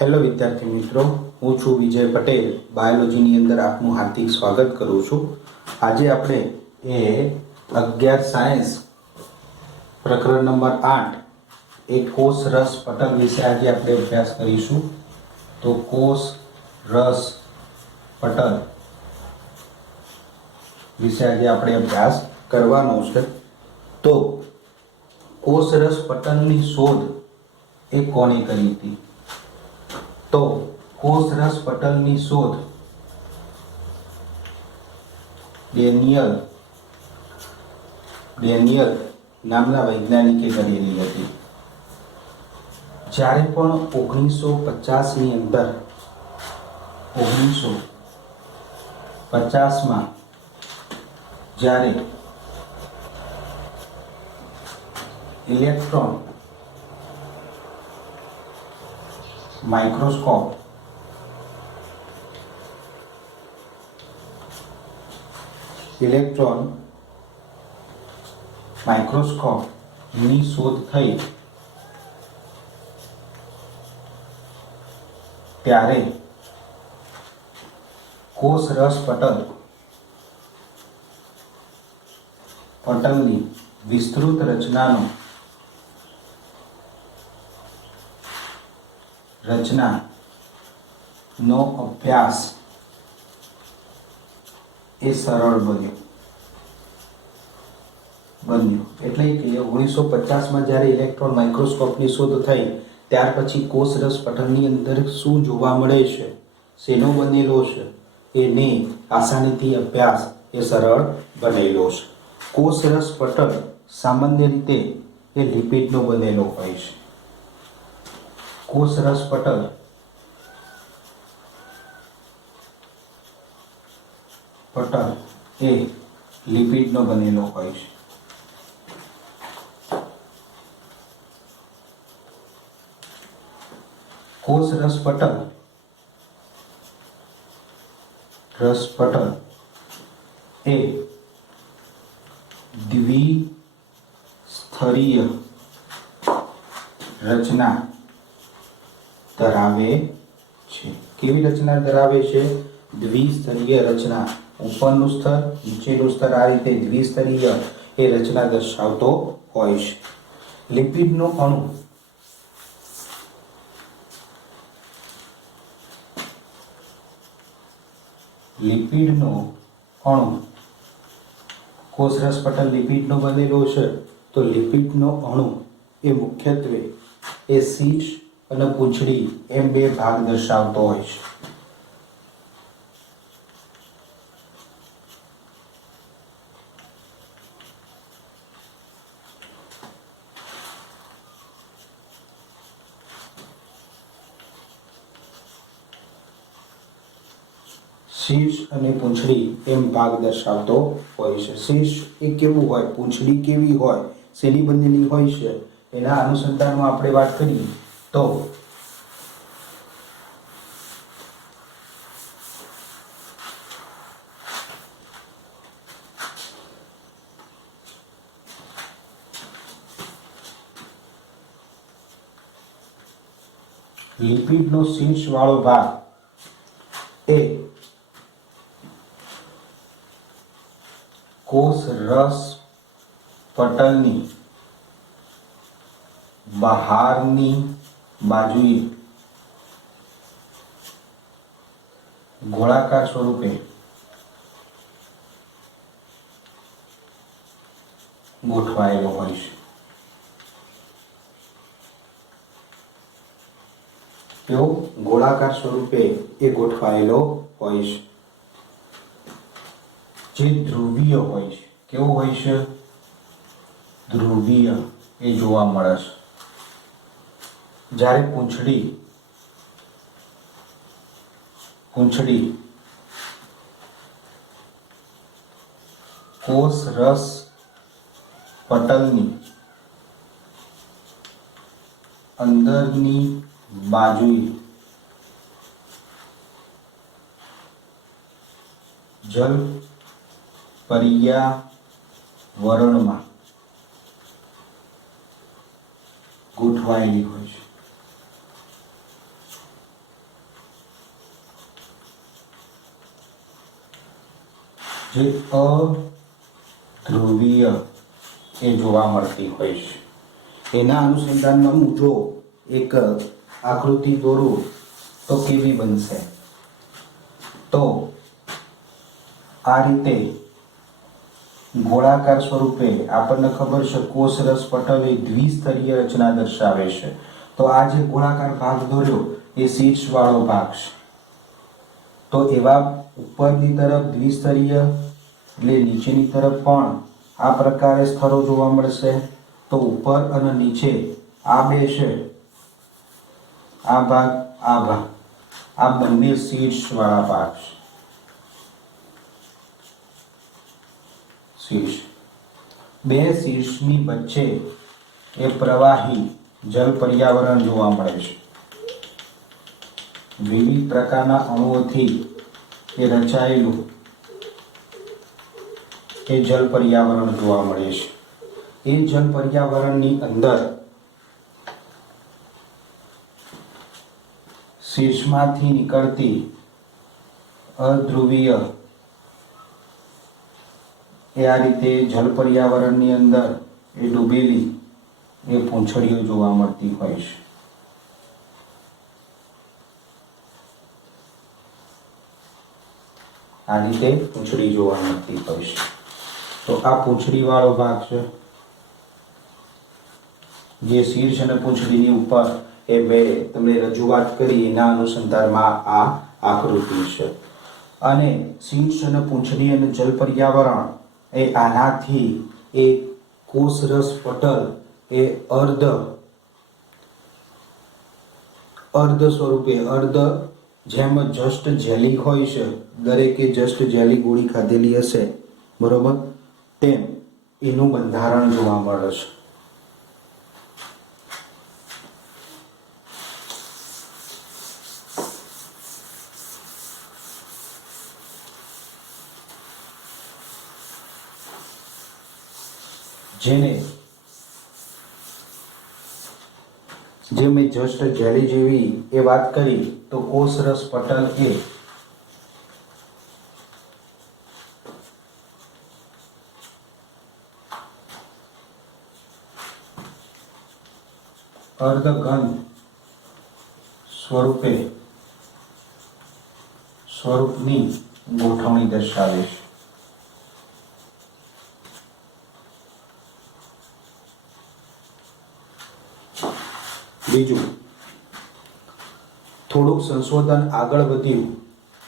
Hello વિદ્યાર્થી મિત્રો, હું છું વિજય પટેલ. બાયોલોજીની અંદર આપનું હાર્દિક સ્વાગત કરું છું. આજે આપણે એ 11 સાયન્સ પ્રકરણ નંબર 8 એ કોષ રસ પટલ વિશે આજે આપણે અભ્યાસ કરીશું. તો કોષ રસ પટલ વિશે આજે આપણે અભ્યાસ કરવાનો છે. તો કોષ રસ પટલની શોધ એ કોણે કરી હતી? તો કોષ રસ પટલની શોધ ડેનિયલ નામના વૈજ્ઞાનિકે કરેલી હતી. જ્યારે પણ 1950ની અંદર 1950માં જ્યારે ઇલેક્ટ્રોન માઇક્રોસ્કોપ ની શોધ થઈ ત્યારે કોષ રસ પટલની વિસ્તૃત રચનાનો અભ્યાસ એ સરળ બન્યો. એટલે કે 1950માં જ્યારે ઇલેક્ટ્રોન માઇક્રોસ્કોપની શોધ થઈ ત્યાર પછી કોષ રસ પટલની અંદર શું જોવા મળે છે, શેનો બનેલો છે, એને આસાનીથી અભ્યાસ એ સરળ બનેલો છે. કોષ રસ પટલ સામાન્ય રીતે એ લિપિડનો બનેલો હોય છે. કોષ રસ પટલ એ લિપિડનો બનેલો હોય છે. કોષ રસ પટલ એ દ્વિસ્તરીય રચના ધરાવે છે. કેવી રચના ધરાવે છે? દ્વિસ્તરીય રચના. ઉપરનું સ્તર, નીચેનું સ્તર, આ રીતે દ્વિસ્તરીય એ રચના દર્શાવતો હોય છે. લિપિડનો અણુ કોષ રસ પટલ લિપિડનો બનેલો છે. તો લિપિડનો અણુ એ મુખ્યત્વે એ શીર્ષ અને પૂંછડી એમ બે ભાગ દર્શાવતો હોય છે. શીર્ષ અને પૂંછડી એમ ભાગ દર્શાવતો હોય છે. શીર્ષ એ કેવું હોય, પૂંછડી કેવી હોય, શેની બનેલી હોય છે, એના અનુસંધાનમાં આપણે વાત કરીએ તો લિપિડનો શીર્ષ વાળો ભાગ એ કોષ રસ પટલની બહારની બાજુએ ગોળાકાર સ્વરૂપે ગોઠવાયેલો હોય છે. તેઓ ગોળાકાર સ્વરૂપે એ ગોઠવાયેલો હોય છે. જે ધ્રુવીય હોય છે. કેવો હોય છે? ધ્રુવીય એ જોવા મળે છે. જ્યારે પૂંછડી કોષ રસ પટલની અંદરની બાજુએ જલ પર્યાવરણમાં ગોઠવાયેલી હોય છે. જે અધ્રુવીય એ જોવા મળતી હોય છે. એના અનુસંધાનમાં હું જો એક આકૃતિ દોરું તો કેવી બનશે? તો આ રીતે ગોળાકાર સ્વરૂપે આપણને ખબર છે કોષરસ પટલ એ દ્વિસ્તરીય રચના દર્શાવે છે. તો આ જે ગોળાકાર ભાગ દોર્યો એ શીર્ષવાળો ભાગ છે. તો એવા ઉપરની તરફ દ્વિસ્તરીય એટલે નીચેની તરફ પણ આ પ્રકારે સ્તરો જોવા મળશે. તો ઉપર અને નીચે આ બે છે, આ ભાગ આ બંને શીર્ષવાળા ભાગ છે. શીર્ષ બે શીર્ષની વચ્ચે એ પ્રવાહી જલ પર્યાવરણ જોવા મળે છે. વિવિધ પ્રકારના અણુઓથી એ રચાયેલું એ જલ પર્યાવરણ જોવા મળે છે. એ જલ પર્યાવરણની અંદર શીર્ષમાંથી નીકળતી અધ્રુવીય એ આ રીતે જલ પર્યાવરણની અંદર એ ડૂબેલી એ પૂંછડીઓ જોવા મળતી હોય છે. આ રીતે પૂંછડી જોવા મળતી હોય છે. તો આ પૂંછડી વાળો ભાગ છે, જે શીર્ષ અને પૂંછડીની ઉપર એ બે તમને રજૂઆત કરી એના અનુસંધાનમાં આ આકૃતિ છે. અને શીર્ષ અને પૂંછડી અને જલ પર્યાવરણ એ આનાથી એ કોષરસ પટલ એ અર્ધ સ્વરૂપે જેમ જસ્ટ જેલી હોય છે, દરેકે જસ્ટ જેલી ગોળી ખાધેલી હશે બરોબર, તેમ એનું બંધારણ જોવા મળે છે. જે મેં જસ્ટ જેલી જેવી એ વાત કરી, તો કોષરસ પટલ એ અર્ધઘન સ્વરૂપની ગોઠવણી દર્શાવે છે. બીજું, થોડુંક સંશોધન આગળ વધ્યું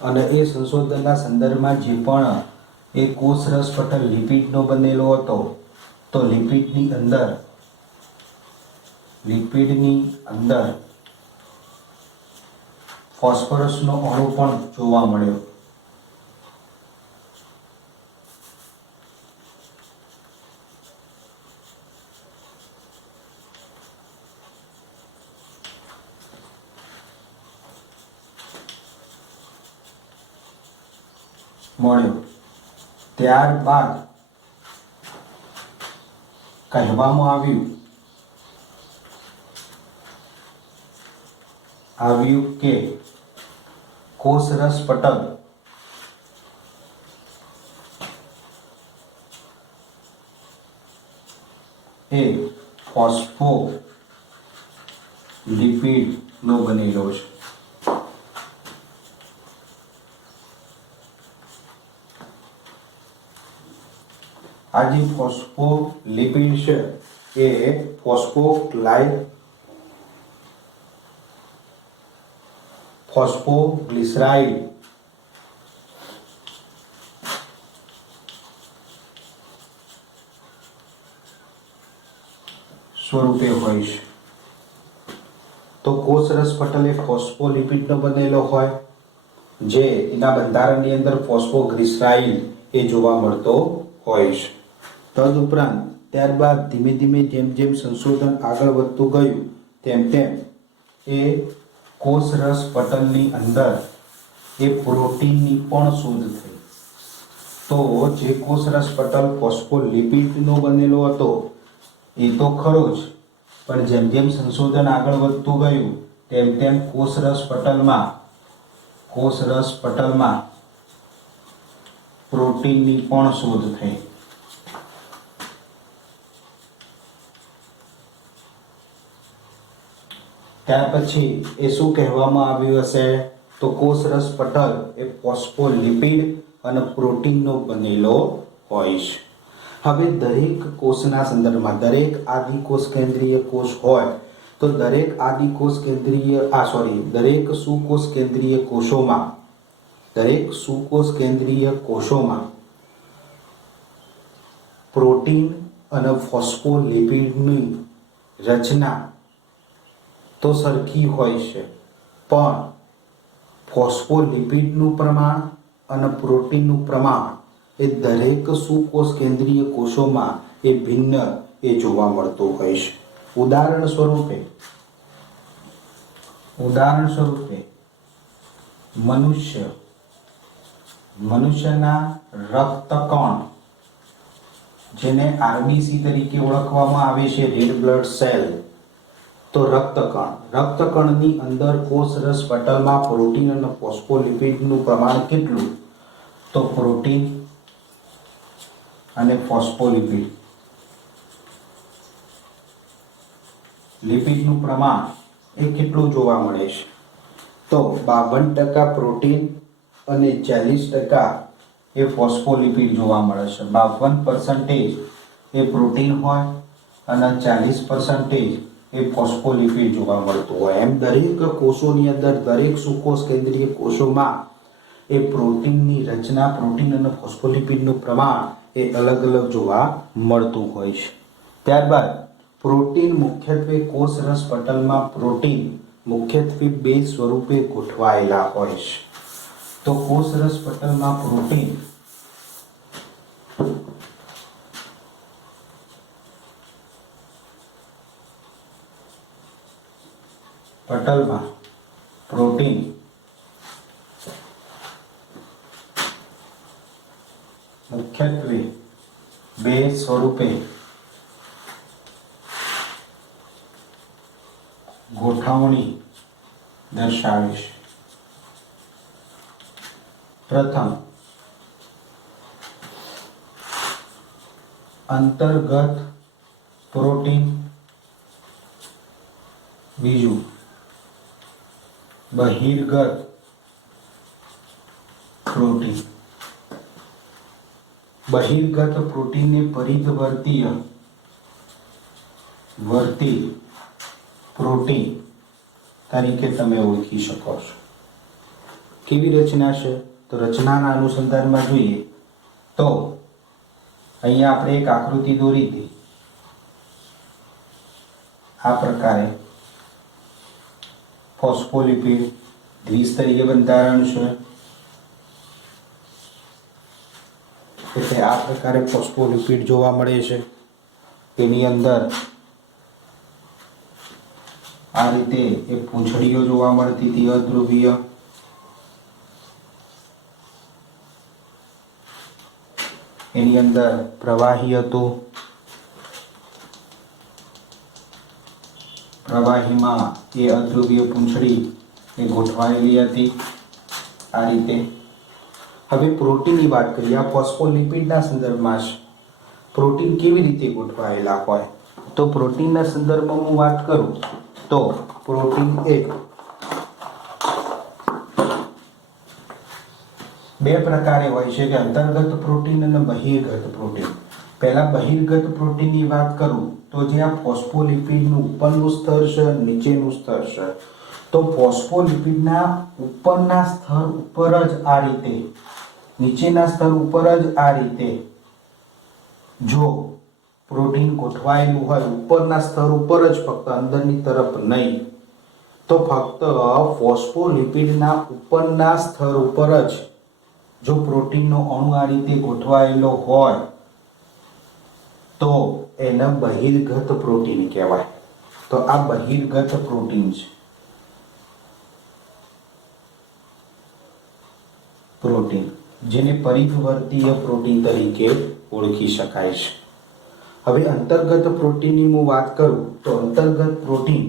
અને એ સંશોધનના સંદર્ભમાં જે પણ એ કોષરસ પટલ લિપિડનો બનેલો હતો, તો લિપિડની અંદર ફોસ્ફરસનો અણુ પણ જોવા મળ્યો. ત્યારબાદ કહેવામાં આવ્યું કે કોષરસ પટલ એ ફોસ્ફોલિપિડનો બનેલો છે. આ જે ફોસ્ફોલિપિડ છે એ ફોસ્ફોગ્લિસરાઇડ સ્વરૂપે હોય છે. તો કોષરસ પટલ એ ફોસ્ફોલિપિડનો બનેલો હોય, જે એના બંધારણની અંદર ફોસ્ફોગ્લિસરાઇડ એ જોવા મળતો હોય છે. તદુપરાંત ત્યારબાદ ધીમે ધીમે જેમ સંશોધન આગળ વધતું ગયું તેમ એ કોષરસ પટલની અંદર એ પ્રોટીનની પણ શોધ થઈ. તો જે કોષરસ પટલ ફોસ્ફોલિપિડનો બનેલો હતો એ તો ખરો જ, પણ જેમ સંશોધન આગળ વધતું ગયું તેમ કોષરસ પટલમાં પ્રોટીનની પણ શોધ થઈ. ત્યાર પછી એ શું કહેવામાં આવ્યું હશે? તો કોષરસ પટલ એ ફોસ્ફોલિપિડ અને પ્રોટીનનો બનેલો હોય છે. હવે દરેક કોષના સંદર્ભમાં દરેક આદિકોષ કેન્દ્રીય કોષ હોય તો દરેક સુકોષ કેન્દ્રીય કોષોમાં પ્રોટીન અને ફોસ્ફોલિપિડની રચના તો સરખી હોય છે, પણ ફોસ્ફોલિપિડનું પ્રમાણ અને પ્રોટીનનું પ્રમાણ એ દરેક સુકોષ કેન્દ્રીય કોષોમાં એ ભિન્ન એ જોવા મળતું હોય છે. ઉદાહરણ સ્વરૂપે મનુષ્યના રક્તકણ જેને આરબીસી તરીકે ઓળખવામાં આવે છે, રેડ બ્લડ સેલ. તો રક્તકણની અંદર કોષરસ પટલમાં પ્રોટીન અને ફોસ્ફોલિપિડનું પ્રમાણ કેટલું? તો પ્રોટીન અને ફોસ્ફોલિપિડ લિપિડનું પ્રમાણ એ કેટલું જોવા મળે છે? તો 52% પ્રોટીન અને 40% એ ફોસ્ફોલિપિડ જોવા મળે છે. 52% એ પ્રોટીન હોય અને 40% એ ફોસ્ફોલિપિડ જોવા મળતું હોય. એમ દરેક કોષોની અંદર દરેક સુકોષ કેન્દ્રીય કોષોમાં એ પ્રોટીનની રચના, પ્રોટીન અને ફોસ્ફોલિપિડનું પ્રમાણ એ અલગ અલગ જોવા મળતું હોય છે. ત્યારબાદ પ્રોટીન મુખ્યત્વે કોષરસ પટલમાં પ્રોટીન મુખ્યત્વે બે સ્વરૂપે ગોઠવાયેલા હોય છે. તો કોષરસ પટલમાં પ્રોટીન મુખ્યત્વે બે સ્વરૂપે ગોઠવણી દર્શાવે છે. પ્રથમ અંતર્ગત પ્રોટીન, બીજું બહિર્ગત પ્રોટીન. બહિર્ગત પ્રોટીનને પરિધવર્તી પ્રોટીન તરીકે તમે ઓળખી શકો છો. કેવી રચના છે? તો રચનાના અનુસંધાનમાં જોઈએ તો અહીંયા આપણે એક આકૃતિ દોરી હતી. આ પ્રકારે ફોસ્ફોલિપિડ દ્વિસ્તરીય બંધારણ છે. એટલે આ પ્રકારે ફોસ્ફોલિપિડ જોવા મળે છે. એની અંદર આ રીતે એક પૂંછડીઓ જોવા મળતી હતી અધ્રુવીય. એની અંદર પ્રવાહી હતું. પ્રવાહીમાં એ અધ્રુવીય પૂંછડી એ ગોઠવાયેલી હતી આ રીતે. હવે પ્રોટીનની વાત કરીએ. આ ફોસ્ફોલિપિડના સંદર્ભમાં છે. પ્રોટીન કેવી રીતે ગોઠવાયેલા હોય? તો પ્રોટીનના સંદર્ભમાં હું વાત કરું તો પ્રોટીન એ બે પ્રકારે હોય છે કે અંતર્ગત પ્રોટીન અને બહિર્ગત પ્રોટીન. પહેલા બહિર્ગત પ્રોટીનની વાત કરું તો જે આ ફોસ્ફોલિપિડનું ઉપરનું સ્તર છે, નીચેનું સ્તર છે. તો ફોસ્ફોલિપિડના ઉપરના સ્તર ઉપર જ આ રીતે, નીચેના સ્તર ઉપર જ આ રીતે જો પ્રોટીન ગોઠવાયેલું હોય, ઉપરના સ્તર ઉપર જ, ફક્ત અંદરની તરફ નહીં, તો ફક્ત ફોસ્ફોલિપિડના ઉપરના સ્તર ઉપર જ જો પ્રોટીનનો અણુ આ રીતે ગોઠવાયેલો હોય તો એને બહિર્ગત પ્રોટીન કહેવાય. તો આ બહિર્ગત પ્રોટીન છે. પ્રોટીન જેને પરિધવર્તીય પ્રોટીન તરીકે ઓળખી શકાય છે. હવે અંતર્ગત પ્રોટીનની હું વાત કરું તો અંતર્ગત પ્રોટીન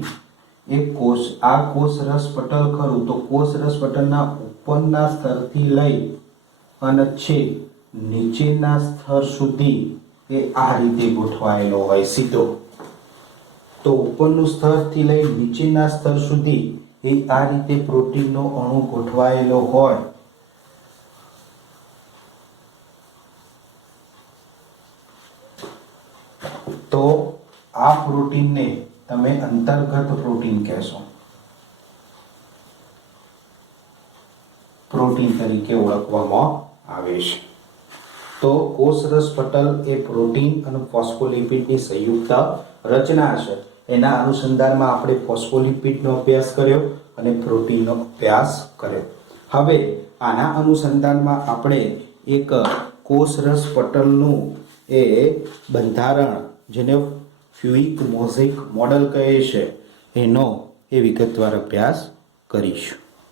એ કોષરસ પટલ ખરું તો કોષરસ પટલના ઉપરના સ્તરથી લઈ અને છેક નીચેના સ્તર સુધી એ આ રીતે ગોઠવાયેલો હોય સીધો. તો ઉપરનું સ્તરથી લઈ નીચેના સ્તર સુધી એ આ રીતે પ્રોટીનનો અણુ ગોઠવાયેલો હોય તો આ પ્રોટીનને તમે અંતર્ગત પ્રોટીન કહેશો, પ્રોટીન તરીકે ઓળખવામાં આવે છે. તો કોષરસ પટલ એ પ્રોટીન અને ફોસ્ફોલિપિડની સંયુક્ત રચના છે. એના અનુસંધાનમાં આપણે ફોસ્ફોલિપિડનો અભ્યાસ કર્યો અને પ્રોટીનનો અભ્યાસ કર્યો. હવે આના અનુસંધાનમાં આપણે એક કોષરસ પટલનું એ બંધારણ, જેને ફ્યુઇક મોઝેઇક મોડલ કહે છે, એનો વિગતવાર અભ્યાસ કરીશું.